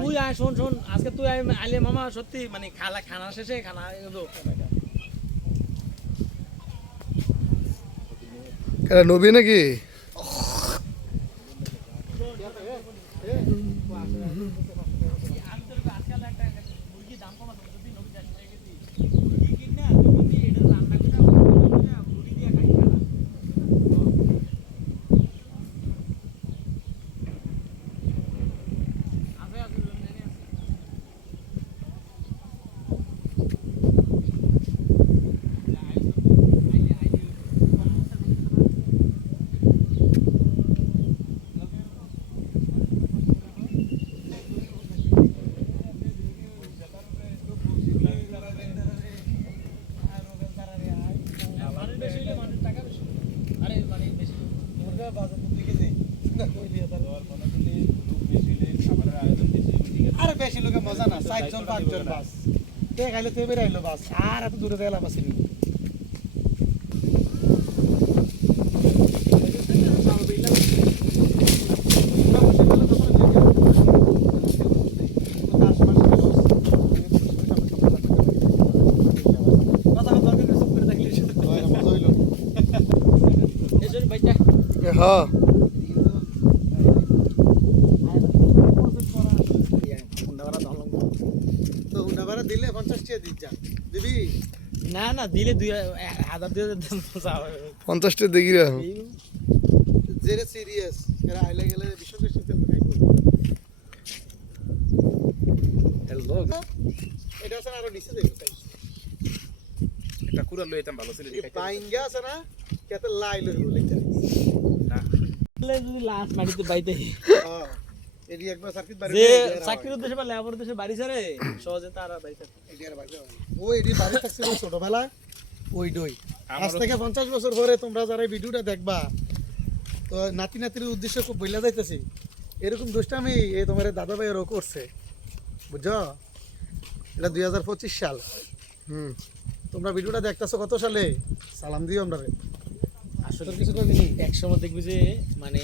তুই আয় শোন শোন। আজকে তুই আয় আইলে মামা সত্যি মানে খালা খানা শেষে খানা কিন্তু এটা নবী নাকি আমি তোর আজকাল একটা মুরগি দাম কমাতে যদি নবী চাষ হয়ে গেছি মুরগি কিন না তুমি কি এটা রান্না করে মুরগি দিয়ে খাই খানা আছে আছে জানি আছে মানুষ বেশি হলে মানুষ টাকা বেশি আরে মানে বেশি মুরগা বাজার দিকে যাই না কইলি এটা আরে বেশি লোকে মজা না চারজন পাঁচজন বাস। কে খাইলে তুই বের আইলো বাস আর এত দূরে গেলাম কথা কথা করে সব করে দেখলি শুধু এই জন্য ভাই যা হ্যাঁ তো হুন্ডা ভাড়া দিলে পঞ্চাশ টাকা যা। দিবি? না না দিলে দুই হাজার দুই হাজার দাম তো যাবে পঞ্চাশটা দেখি রে জেরে সিরিয়াস এরা আইলে গেলে বিশ্ব কৃষি তেল খাই হ্যালো এটা আছে না আরও নিচে দেখো তাই। এটা কুড়া লই এটা ভালো ছিল পাইঙ্গা আছে না কেতে লাই লই বলে না। যদি লাস্ট মাটিতে বাইতে হ্যাঁ এডি একবার সার্কিট বাড়ি যে চাকরির উদ্দেশ্যে বা লেবার উদ্দেশ্যে বাড়ি ছাড়ে সহজে তারা বাড়ি ছাড়ে এডি আর বাড়ি ও এডি বাড়ি থাকছিল ছোটবেলায়? ওই ডই। আজ থেকে পঞ্চাশ বছর পরে তোমরা যারা ভিডিওটা দেখবা তো নাতি নাতির উদ্দেশ্যে খুব বইলা যাইতেছি। এরকম দুষ্টামি এই তোমার দাদা ভাইয়েরও করছে। বুঝছ? এটা দুই হাজার পঁচিশ সাল। হুম। তোমরা ভিডিওটা দেখতেছো কত সালে? সালাম দিও আমরা রে। আসলে কিছু করবি নি এক দেখবি যে মানে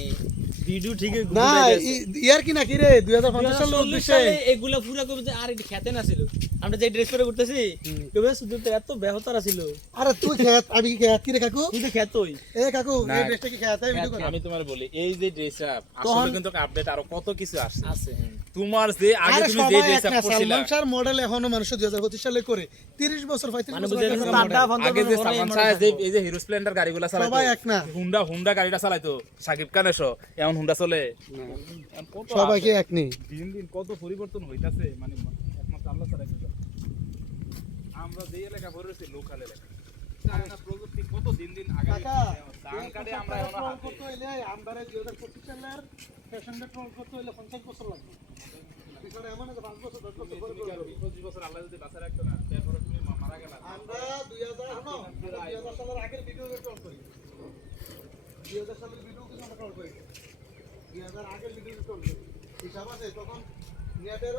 ভিডিও ঠিকই না ঘুরে গেছে। ই- ইয়ার কি নাকি রে? দুই হাজার পঞ্চাশ সালের উদ্দেশ্যে। এগুলা পুরা করবে যে আর এটা খেতে না ছিল আমরা যে ড্রেস পরে ঘুরতেছি কবে শুধু এত বেহতারা ছিল আরে তুই খেত আমি কি খেত? কি রে কাকু? তুই তো খেতই। এ কাকু এই ড্রেসটা কি খেত? ভিডিও করো আমি তোমার বলি এই যে ড্রেস আপ আসলে কিন্তু আপডেট আরও কত কিছু আসছে। আছে তোমার যে আগে আরে তুমি যে ড্রেস আপ না সালমান শাহর মডেল এখনও মানুষ দুই হাজার পঁচিশ সালে করে। তিরিশ বছর পঁয়ত্রিশ মানে বছর আগে যে সালমান এই শাহ যে থাকতো। এই যে হিরো স্প্লেন্ডার গাড়িগুলো চালাতো এক না। হুন্ডা হুন্ডা গাড়িটা চালাইতো সাকিব খান এসো এমন হুন্ডা চলে। সবাইকে এক নেই। দিন দিন কত পরিবর্তন হইতাছে মানে একমাত্র আল্লাহ ছাড়া কিছু আমরা যে এলাকা ভরে রয়েছি লোকাল এলাকা। প্রযুক্তি কত দিন দিন আগে কাকা আমরা হাজার পঁচিশ সালের ট্রল করতে হইলে পঞ্চাশ বছর লাগবে। হাজার দুই হাজার সালের আগের ভিডিও ট্রল করি। দুই হাজার সালের ভিডিও কিন্তু আমরা ট্রল করি দুই হাজার আগের ভিডিও ট্রল করি হিসাব আছে, তখন নেটের